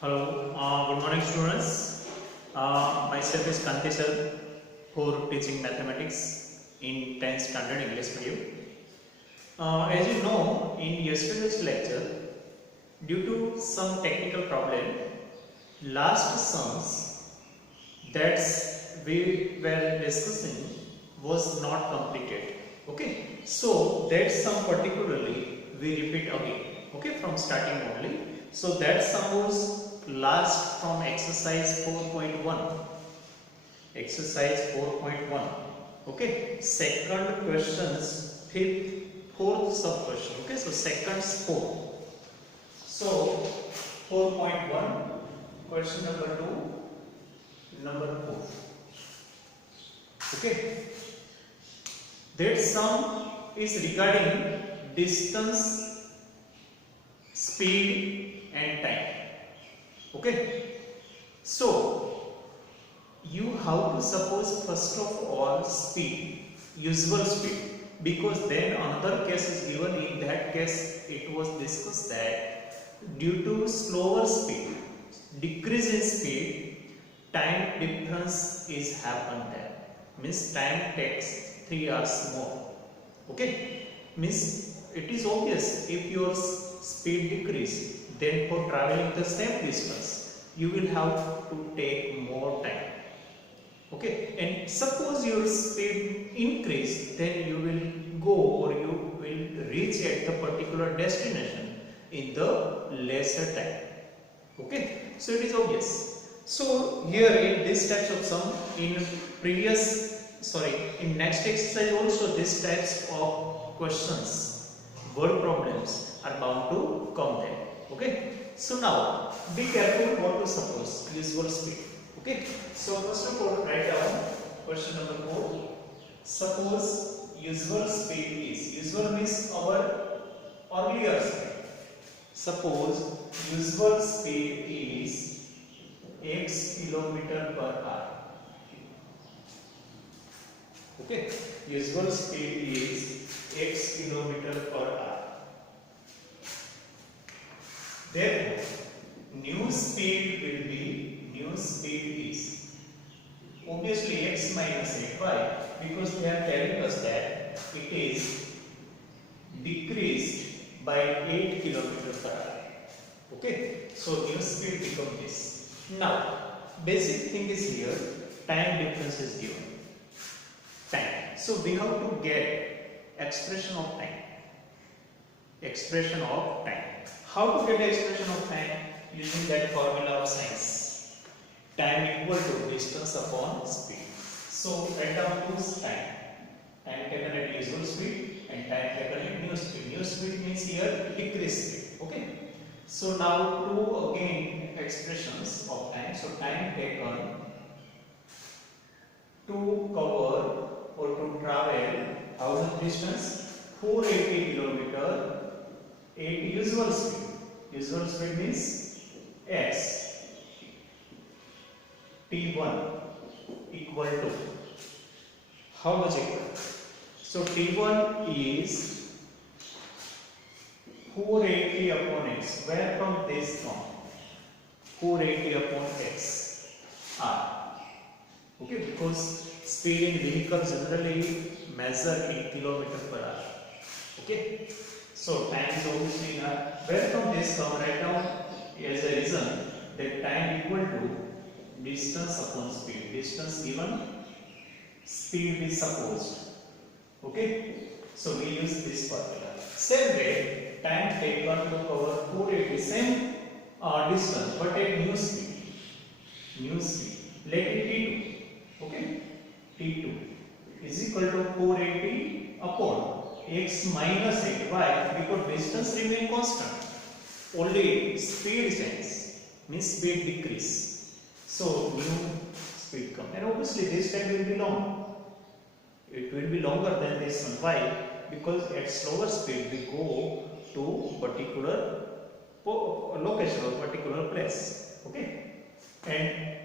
Hello, good morning students. Myself is Kanti sir for teaching mathematics in 10th standard English medium. As you know, in yesterday's lecture, due to some technical problem, last sums that we were discussing was not completed. Okay, so that sum particularly we repeat again. Okay, from starting only. So that sum was last from exercise 4.1. Exercise 4.1. Okay, second questions, fifth, fourth sub question. Okay, so seconds 4. So 4.1, question number 2, number 4. Okay, that sum is regarding distance, speed and time. Okay, so you have to suppose first of all speed, usual speed, because then another case is given. In that case it was discussed that due to slower speed, decrease in speed, time difference is happened there, means time takes 3 hours more. Okay, means it is obvious if your speed decrease, then for traveling the same distance you will have to take more time. Okay, and suppose your speed increase, then you will go or you will reach at the particular destination in the lesser time. Okay, so it is obvious. So here in this types of sum, in next exercise also these types of questions, word problems are bound to come there. Okay, so now be careful what to suppose usual speed. Okay, so first of all write down question number 4. Suppose usual speed is, usual means our earlier speed. Suppose usual speed is x kilometer per hour. Okay, usual speed is x kilometer per hour. Therefore, new speed will be, new speed is obviously x minus 8y, because they are telling us that it is decreased by 8 km per hour. Okay, so new speed becomes this. Now, basic thing is here, time difference is given. Time. So we have to get expression of time. Expression of time. How to get expression of time? Using that formula of science. Time equal to distance upon speed. So write down two time. Time taken at usual speed and time taken at new speed. New speed means here decreased speed. Okay. So now two again expressions of time. So time taken to cover or to travel how much distance? 480 km at usual speed. Usual speed means x. T1 equal to how much equal? So T1 is 480 upon x. Where from this from? 480 upon x. Okay, because speed in vehicle generally measured in kilometer per hour. Okay, so time is obviously in hour. Where from this come? Write down as a reason that time equal to distance upon speed. Distance given, speed is supposed. Okay, so we use this formula. Same way, time taken to cover 480, same distance but at new speed. New speed. Let it T2. Okay, T2 is equal to 480 upon x minus 8. Why? Because distance remain constant. Only speed changes, means speed decrease. So new speed come, and obviously this time will be long. It will be longer than this one. Why? Because at slower speed we go to particular location or particular place. Okay, and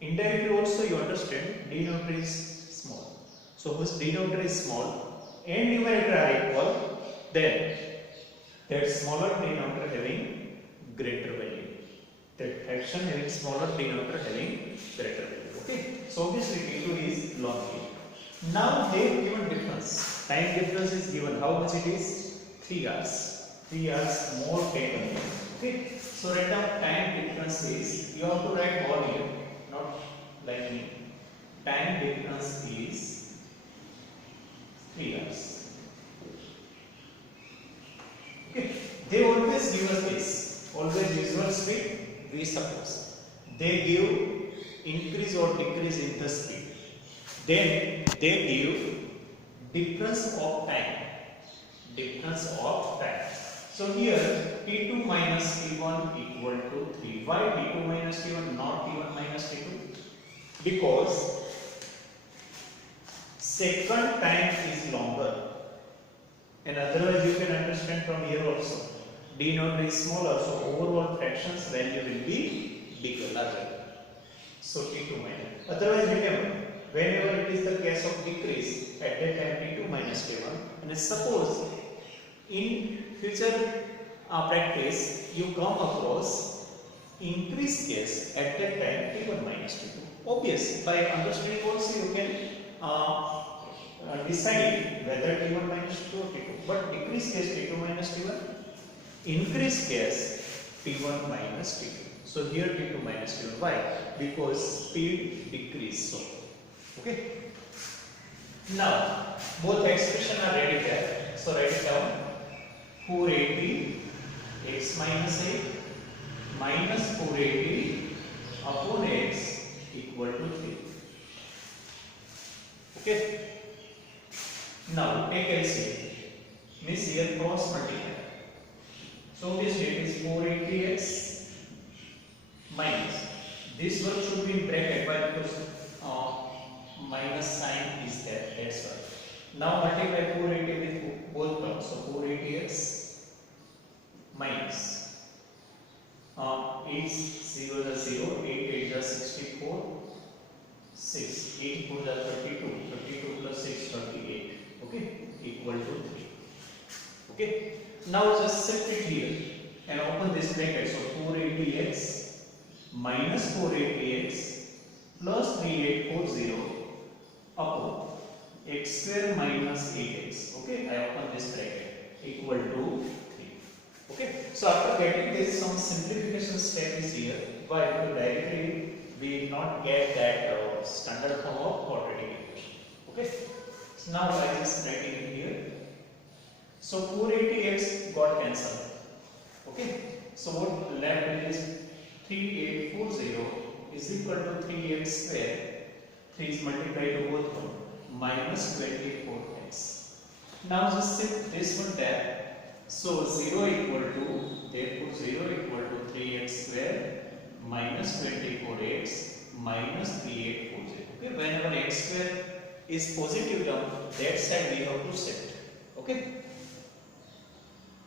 indirectly also you understand denominator is small. So whose denominator is small and numerator are equal, then that smaller denominator having greater value. fraction having smaller, denominator having greater value. Okay, so obviously T2 is log A. Now they have given difference. Time difference is given. How much it is? 3 hours. 3 hours more taken. Okay, so right now time difference is, you have to write volume, not like me. Time difference is 3 hours. Okay, they always give us this. Always visual speed. We suppose they give increase or decrease in the speed. Then they give difference of time. Difference of time. So here T2 minus T1 equal to 3. Why T2 minus T1 not T1 minus T2? Because second time is longer. And otherwise you can understand from here also. Denominator is smaller, so overall fractions value will be bigger, larger. So T2 minus. Otherwise remember, whenever it is the case of decrease, at that time T2 minus T1. And suppose in future practice you come across increase case, at that time T1 minus T2. Obvious, by understanding also you can decide whether T1 minus T2 or T2. But decrease case T2 minus T1, increase case T1 minus T2. So here T2 minus T1. Why? Because speed decrease. So okay. Now both expression are ready there. So write it down. 480 x minus 8 minus 480 upon x equal to 3. Okay. Now take LCM. Means here cross multiply. So obviously it is 480x minus. This one should be in bracket. Why? Because minus sign is there. That's why. Now multiply 480 with both terms. So 480x minus is 0 is 0, 8 8 is 64, 6, 8 4 is 32, 32 plus 6 38. Okay, equal to 3. Okay, now just set it here and open this bracket. So 480x minus 480x plus 3840 upon x square minus 8x. Okay, I open this bracket equal to 3. Okay, so after getting this, some simplification step is here. Why? Because directly we will not get that standard form of quadratic equation. Okay, so now I just writing it here. So 480x got cancelled. Okay, so what left is 3840 is equal to 3x square. 3 is multiplied to both one minus 24x. Now just shift this one there. So 0 equal to, therefore 0 equal to 3x square minus 24x minus 3840. Okay, whenever x square is positive term, that side we have to set. Okay.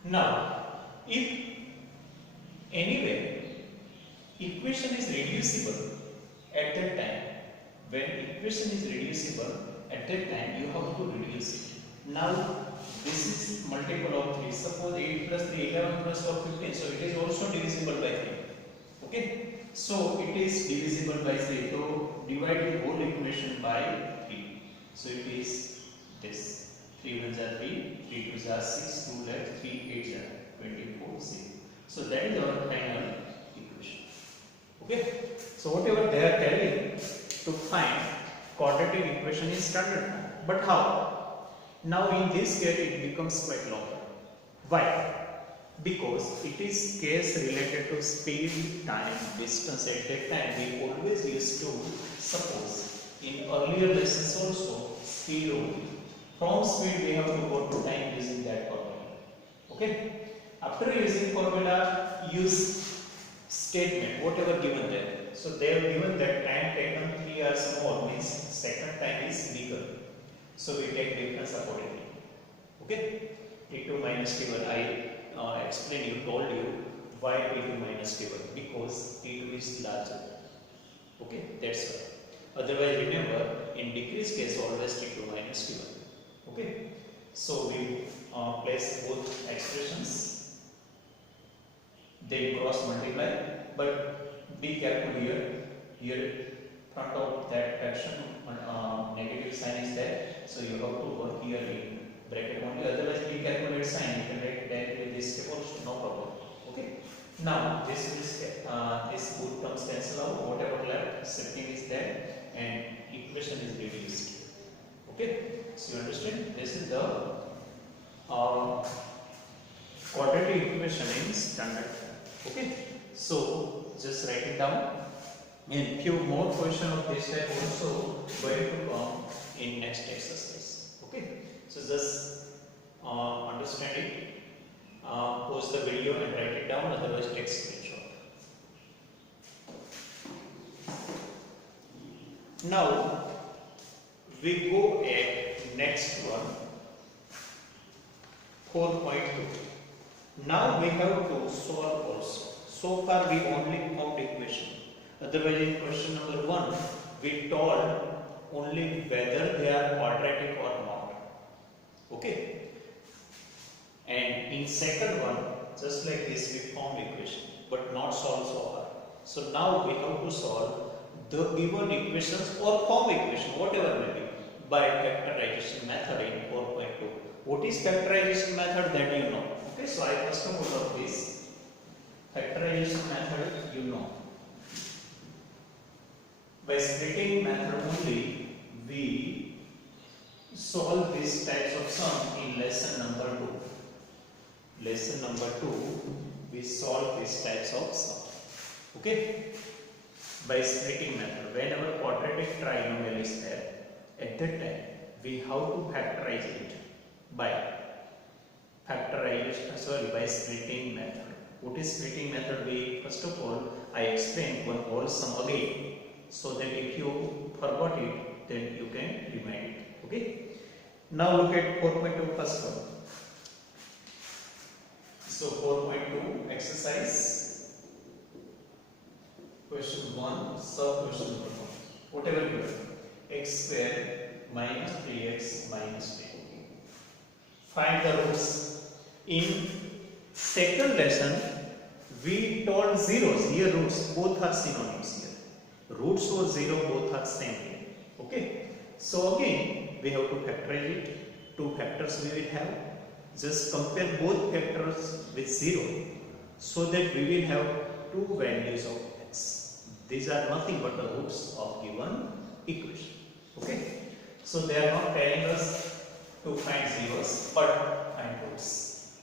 Now, if anyway equation is reducible at that time, when equation is reducible at that time, you have to reduce it. Now, this is multiple of 3. Suppose 8 plus 3, 11 plus 4, 15. So, it is also divisible by 3. Okay. So, it is divisible by 3. So, divide the whole equation by 3. So, it is this. 3 ones are 3, 3 twos are 6, 2 left, 3 8s are 24, 6. So, that is our final equation. Okay. So, whatever they are telling to find quadratic equation in standard form. But how? Now in this case it becomes quite longer. Why? Because it is case related to speed, time, distance. At that time we always used to suppose in earlier lessons also speed only. From speed we have to go to time using that formula. Okay? After using formula, use statement, whatever given there. So they have given that time taken 3 hours more, means second time is bigger. So we take difference accordingly. Okay? T2 minus T1. I explained you, told you why T2 minus T1. Because T2 is larger. Okay? That's why. Otherwise, remember, in decrease case, always T2 minus T1. Okay? So we place both expressions. Then cross multiply. But be careful here. Here front of that fraction negative sign is there, so you have to work here in bracket only. Otherwise, we calculate sign. You can write directly with this step also, no problem. Okay. Now this both terms cancel out. Whatever left, shifting is there, and equation is reduced. Okay. So you understand? This is the quadratic equation in standard form. Okay. So just write it down. And few more questions of this type also going to come in next exercise. Okay. So just understand it. Pause the video and write it down. Otherwise, take screenshot. Now we go at next one. 4.2. Now we have to solve also. So far we only found equation. Otherwise, in question number 1, we told only whether they are quadratic or not. Okay. And in second one, just like this, we found equation, but not solve so far. So now we have to solve the given equations or form equation, whatever may be, by factorization method in 4.2. What is factorization method, that you know. Okay, so I first of all of this factorization method, you know. By splitting method only, we solve these types of sum in lesson number 2. Lesson number 2, we solve these types of sum. Okay? By splitting method, whenever quadratic trinomial is there, at that time we have to factorize it by by splitting method. What is splitting method? We first of all I explain one whole sum again, so that if you forgot it, then you can remind it. Okay. Now look at 4.2 first one. So 4.2 exercise question 1, sub question number 1. Whatever you have, x square minus 3x minus 10. Find the roots. In second lesson, we told zeros. Here roots both are synonyms here. Roots or zero both are same here. Okay. So again we have to factorize it. Two factors we will have. Just compare both factors with 0, so that we will have two values of x. These are nothing but the roots of given equation. Okay. So they are not telling us to find zeros, but find roots.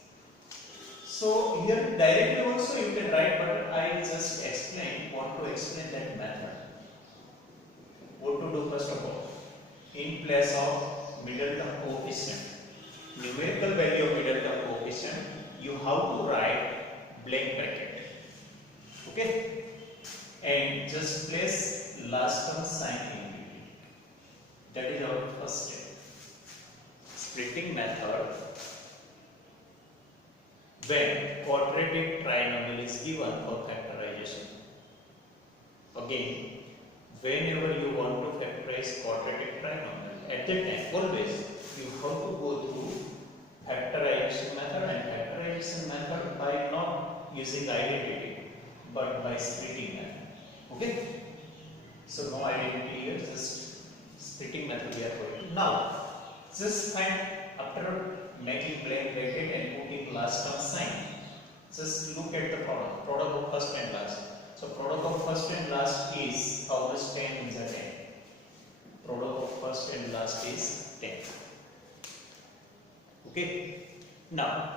So here directly also you can write, but I just want to explain that method. What to do first of all? In place of middle term coefficient, numerical value of middle term coefficient, you have to write blank bracket. Okay? And just place last term sign in between. That is our first step. Splitting method, when quadratic trinomial is given for factorization. Again, whenever you want to factorize quadratic trinomial, at that time always you have to go through factorization method, and factorization method by not using identity but by splitting method. Okay? So no identity here, just splitting method we are going to. Now, just find, after making blank bracket and putting last term sign, just look at the product of first and last. So product of first and last is how much? 10 is a 10. Product of first and last is 10. Okay. Now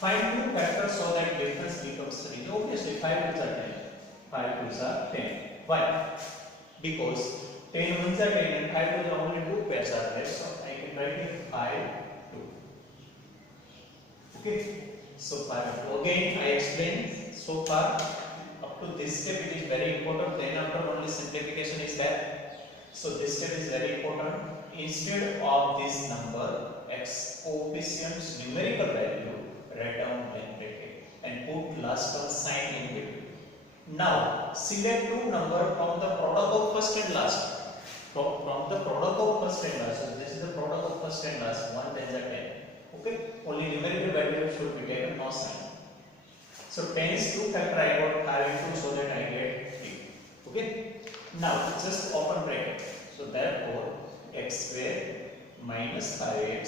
find two factors so that difference becomes 3. Obviously 5 is a 10. 5 is a 10. Why? Because 10 ones are 10 and 5 is only 2 pairs are there. So I can write it 5, 2. Okay. So 5, 2. Again I explained so far. Up to this step it is very important. Then after only simplification is there. So this step is very important. Instead of this number x coefficients numerical value, write down blank bracket and put last term sign in between. Now select two number from the product of first and last. From the product of first and last. So this is the product of first and last. 1 times 10. Okay. Only numerical value should be taken, no sign. So 10 is 2 factor, I got 5 into, so that I get 3. Okay. Now just open bracket. So therefore x square minus 5x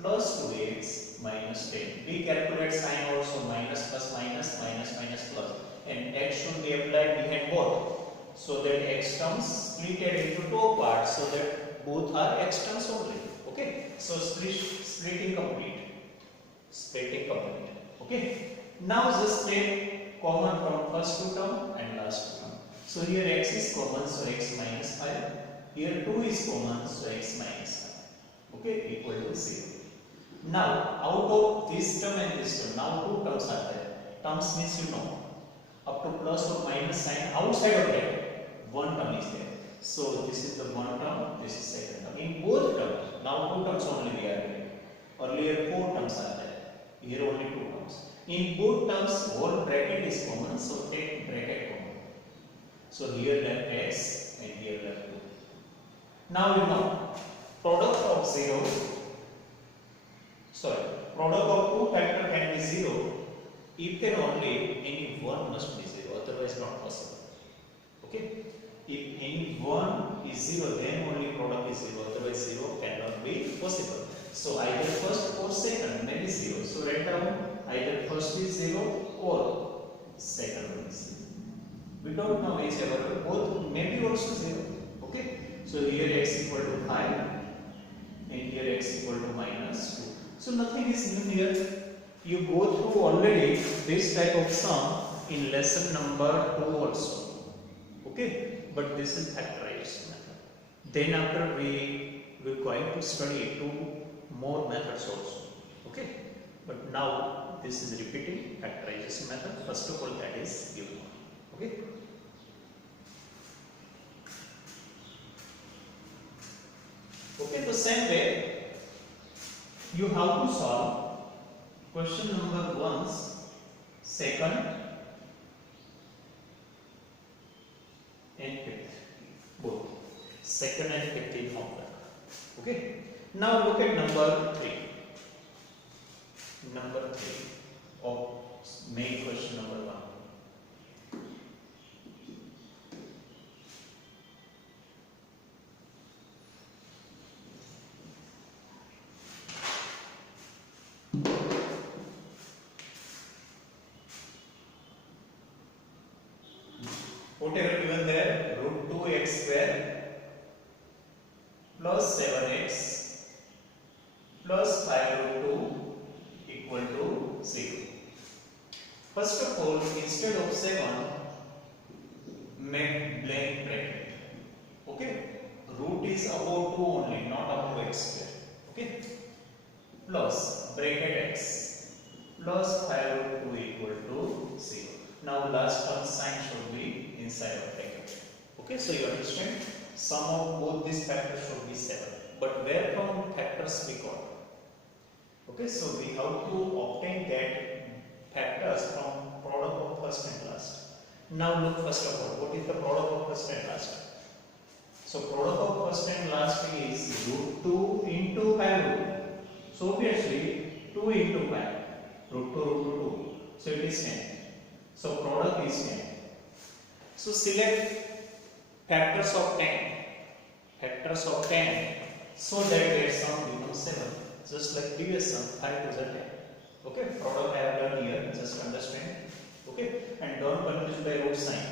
plus 2x minus 10. We calculate sign also, minus plus minus, minus minus plus, and x should be applied behind both, so that x terms splitted into two parts, so that both are x terms only. Okay, so splitting complete. Okay, now just take common from first two term and last two term. So here x is common, so x minus 5. Here 2 is common, so x minus 5. Okay, equal to 0. Now out of this term and this term, now two terms are there. Terms means you know, up to plus or minus sign, outside of that one term is there. So this is the one term, this is second term. In both terms, now two terms only we are getting. Earlier four terms are there. Here only two terms. In both terms, whole bracket is common, so take bracket common. So here left x and here left 2. Now you know, product of two factor can be 0 if and only any one must be 0, otherwise not possible. Okay, if any one is 0, then only product is 0, otherwise 0 cannot be possible. So either first or second may be 0. So write down either first is 0 or second one is 0. We don't know whichever, both may be also 0. Okay, so here x equal to 5 and here x equal to minus 2. So nothing is new here. You go through already this type of sum in lesson number 2 also. Okay, but this is factorization method. Then after we're going to study two more methods also. Okay, but now this is repeating factorization method. First of all, that is given. Okay. Okay, the same way you have to solve question number 1's second and fifth, both second and 15th formula. Okay, now look at number 3 of main question number 1. Whatever given there, root 2x square plus 7x plus 5 root 2 equal to 0. First of all, instead of 7, make blank bracket. Okay, root is above 2 only, not above x square. Okay, plus bracket x plus 5 root 2 equal to 0. Now last term sign should be inside of bracket. Okay, so you understand, sum of both these factors should be 7. But where from factors we got? Okay, so we have to obtain that factors from product of first and last. Now look first of all, what is the product of first and last? So product of first and last is root 2 into 5 root 2. So obviously 2 into 5, root 2 root 2, so it is 10. So product is 10. So select factors of 10, so that their sum becomes 7. Just like previous sum, 5 to the 10. Okay, product I have done here, just understand. Okay, and don't confuse by root sign.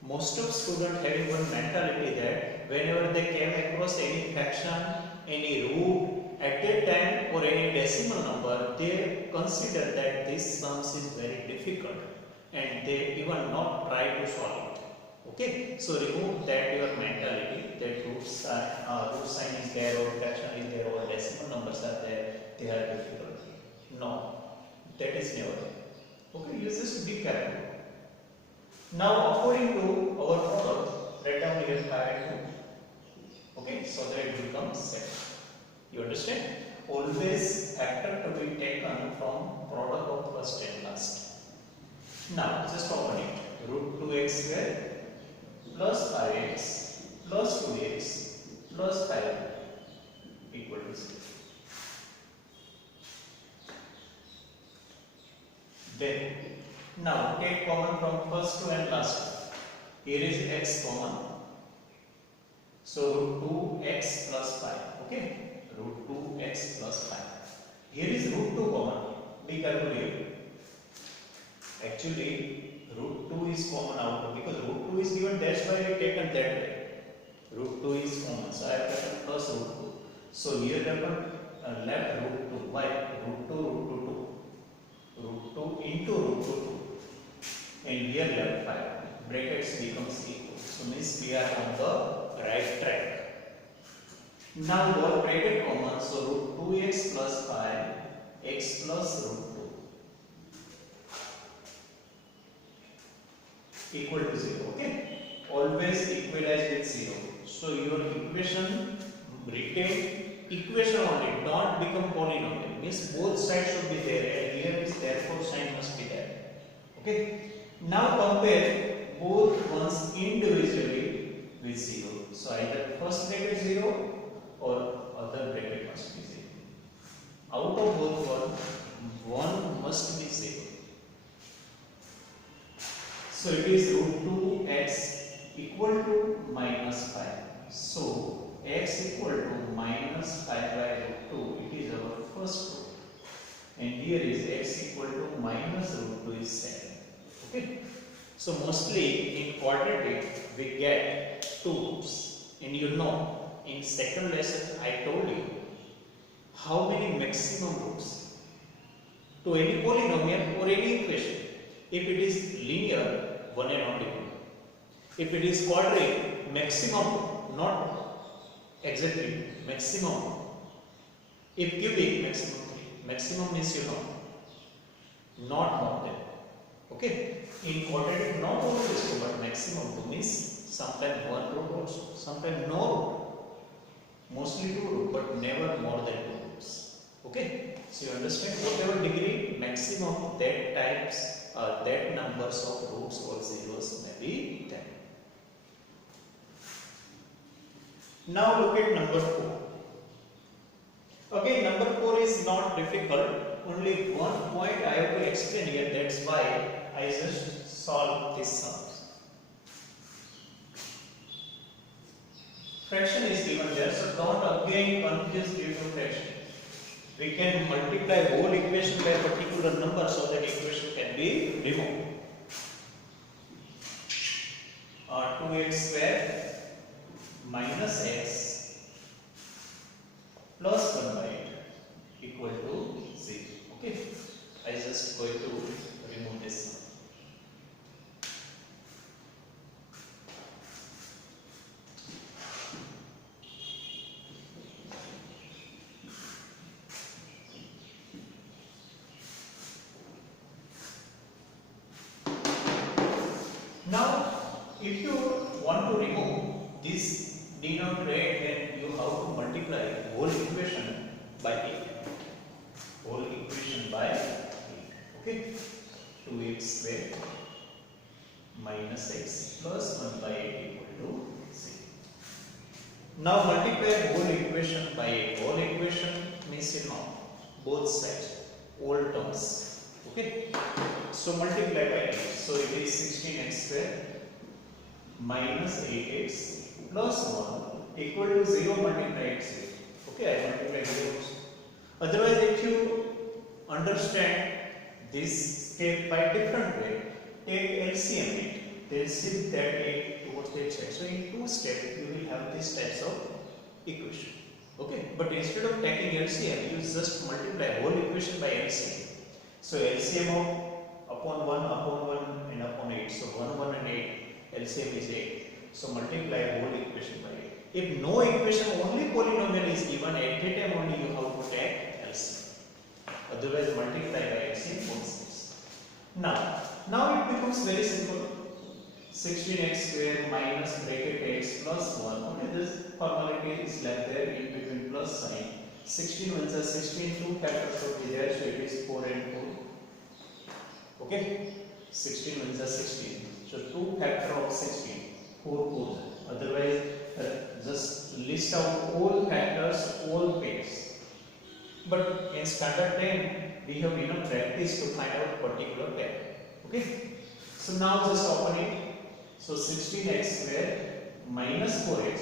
Most of students having one mentality that whenever they came across any fraction, any root at that time or any decimal number, they consider that this sum is very difficult and they even not try to solve it. Okay, so remove that your mentality that root sign is there or fraction is there or decimal numbers are there, they are difficult. No, that is never there. Okay, you just be careful. Now according to our product, write down here 5 and 2. Okay, so that it becomes 7. You understand? Always factor to be taken from product of first and last. Now just open it. Root 2x square plus 5x plus 2x plus 5 equal to 0. Then Now take common from first to and last. Here is x common. So root 2x plus 5. Okay? Root 2x plus 5. Here is root 2 common. We calculate. Actually, root 2 is common out because root 2 is given, that's why I have taken that way. Root 2 is common. So I have taken plus root 2. So here I have left root 2. Why? Root 2, root 2, 2. Root 2 into root 2, 2. And here left 5. Brackets becomes equal. So means we are on the right track. Now both bracket common. So root 2x plus 5 x plus root 2 equal to 0. Okay? Always equalize with 0. So your equation retain equation only, don't become polynomial. Means both sides should be there, and here is therefore sign must be there. Okay? Now compare both ones individually with 0. So either first bracket 0 or other bracket must be 0. Out of both one must be 0. So it is root 2x equal to minus 5. So x equal to minus 5 by root 2. It is our first root. And here is x equal to minus root 2 is 7. Okay. So mostly in quadratic we get two roots. And you know, in second lesson I told you how many maximum roots to any polynomial or any equation. If it is linear, one and only one. If it is quadratic, maximum, not exactly, maximum. If cubic, maximum 3. Maximum means you know, not more than. Okay? In quadratic, not always 2, but maximum 2 means sometimes one root also, sometimes no root. Mostly 2 root, but never more than 2 roots. Okay? So you understand, whatever degree, maximum that types that numbers of roots or zeros may be there. Now look at number 4. Okay, number 4 is not difficult. Only one point I have to explain here. That's why I just solve this sum. Fraction is given there, so don't again confuse due to fraction. We can multiply whole equation by a particular number so that equation can be removed. 2x square minus x plus 1 by 8 equal to 0. Okay, I just going to remove this. Now, if you want to remove this denominator, then you have to multiply whole equation by 8. Whole equation by 8. Okay? 2x square minus x plus 1 by 8 equal to 0. Now multiply whole equation by 8. Whole equation means you know both sides, all terms. Okay, so multiply by 8. So it is 16x square minus 8x plus 1 equal to 0 multiply x. Okay, I multiply 0. Otherwise, if you understand this step by different way, take LCM it, then shift that 8 towards that side. So in two steps, you will have this types of equation. Okay, but instead of taking LCM, you just multiply whole equation by LCM. So LCM of upon 1 and upon 8. So 1 and 8, LCM is 8. So multiply whole equation by 8. If no equation, only polynomial is given, at that time only you have to take LCM. Otherwise multiply by LCM both sides. Now it becomes very simple. 16x square minus bracket x plus 1. Only this formality is left there in between plus sign. 16 ones are 16, 2 factors should be there, so it is 4 and 4. Okay? 16 ones are 16. So 2 factor of 16, 4 4. Otherwise, just list out all factors, all pairs. But in standard time, we have enough practice to find out particular pair. Okay. So now just open it. So 16x square minus 4x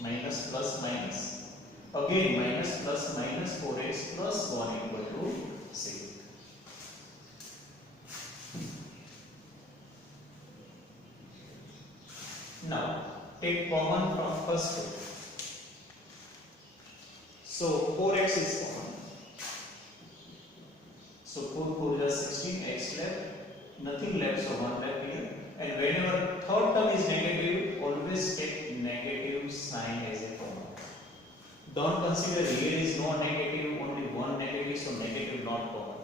minus plus minus. Again minus plus minus 4x plus 1 equal to 6. Now take common from first row. So 4x is common. So 4 is 16, x left, nothing left, so 1 left here. And whenever third term is negative, always take negative sign as a common. Don't consider here is no negative, only one negative, so negative not common.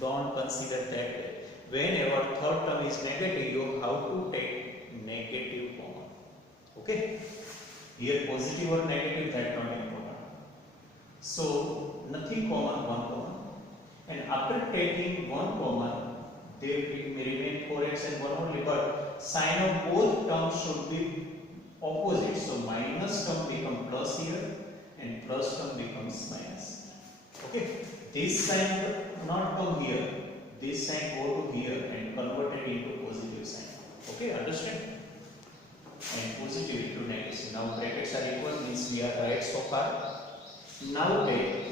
Don't consider that way. Whenever third term is negative, you have to take negative common. Okay? Here positive or negative, that not important. So nothing common, one common. And after taking one common, there may remain 4x and 1 only, but sign of both terms should be opposite. So minus term becomes plus here and plus term becomes minus. Okay, this sign not come here, this sign go to here and converted into positive sign. Okay, understand? And positive into negative. Now brackets are equal, means we are right so far. Now take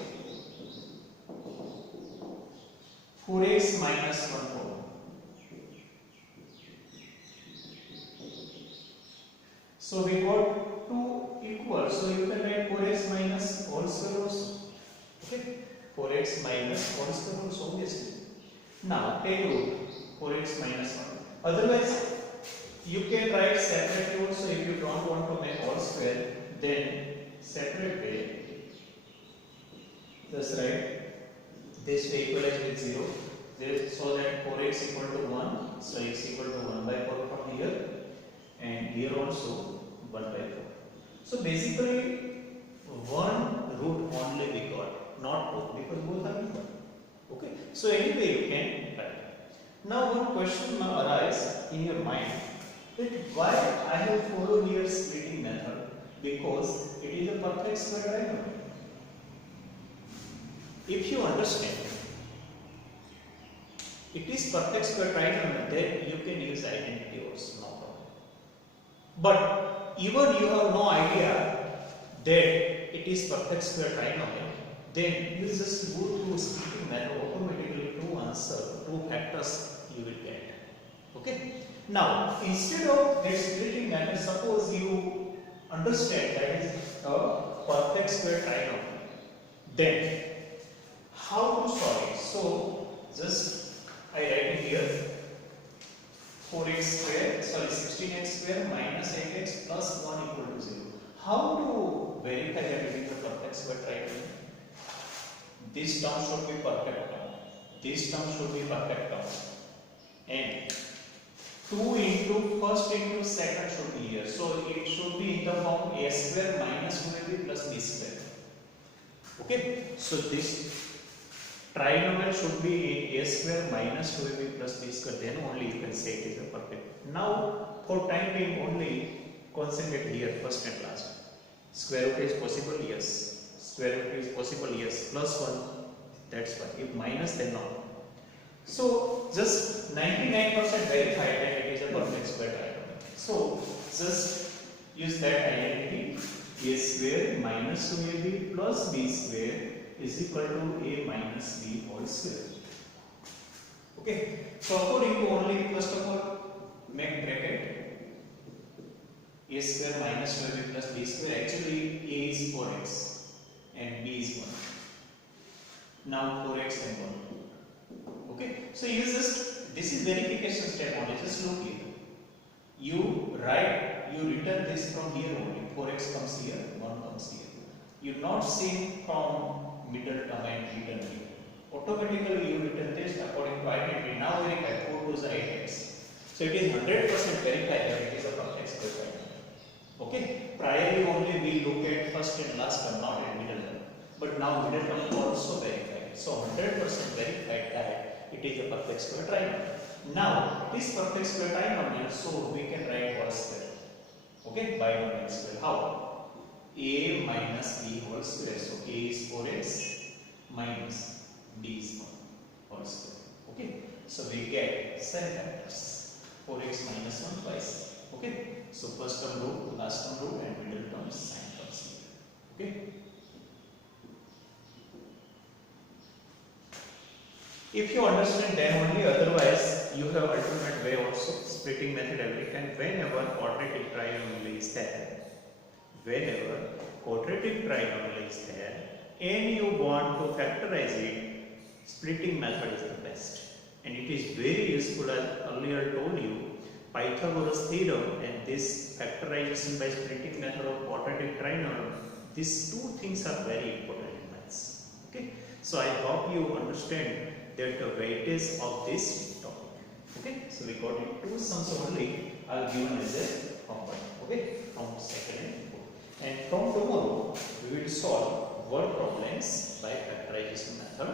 4x minus 1 common. So we got 2 equal. So you can write 4x minus whole square also. Okay, 4x minus whole square also obviously. Now take root 4x minus 1. Otherwise, you can write separately also if you don't want to make whole square. Then separate way. Just write this to equalize with 0. So that 4x equal to 1. So x equal to 1 by 4 from here. And here also 1 by 4. So basically, one root only we got, not both, because both are equal. Okay. So anyway, you can write. Now one question now arises in your mind that why I have followed here splitting method, because it is a perfect square triangle. If you understand, it is perfect square triangle, then you can use identity also, no problem. But even you have no idea that it is perfect square triangle, then you just go through splitting method, automatically two answer, two factors you will get. Okay. Now instead of that splitting method, suppose you understand that is a perfect square triangle, then how to solve it? So just I write it here, 4x square, sorry 16x square minus 8x plus 1 equal to 0. How to verify that it is a perfect square triangle? This term should be perfect term, this term should be perfect term, and 2 into first into second should be here. So it should be in the form a square minus 2ab plus b square. Okay, so this trinomial should be a square minus 2ab plus b square, then only you can say it is a perfect. Now for time being only concentrate here first and last. Square root is possible, yes. Square root is possible, yes. Plus 1, that's why. If minus, then no. So just 99% verify that it is a perfect square triangle. So just use that identity, a square minus 2ab plus b square is equal to a minus b whole square. Okay, so according to only first of all make bracket a square minus 2ab plus b square. Actually a is 4x and b is 1. Now 4x and 1. Okay, so you just, this is verification step only, just look here. You return this from here only, 4x comes here, 1 comes here. You not see from middle term and return here. Automatically you return this according to identity. Now verify 4 to the 8x. So it is 100% verified that it is a perfect square triangle. Okay, priorly only we look at first and last term, not at middle term. But now middle term also verified. So 100% verified that it is a perfect square triangle. Now this perfect square triangle, so we can write whole square. Okay, binomial square. How? A minus b whole square. So a is 4x minus b is 1 whole square. Okay. So we get 7 factors. 4x minus 1 twice. Okay. So first term root, last term root, and middle term is sine comes here. Okay. If you understand then only, otherwise you have alternate way also, splitting method every time. Whenever quadratic trinomial is there, and you want to factorize it, splitting method is the best. And it is very useful, as earlier told you, Pythagoras theorem and this factorization by splitting method of quadratic trinomial, these two things are very important in maths. Okay, so I hope you understand that the weightage of this topic. Okay, so we got it. Two sums only are given as a homework. Okay, from second and fourth. And from tomorrow we will solve word problems by factorization method.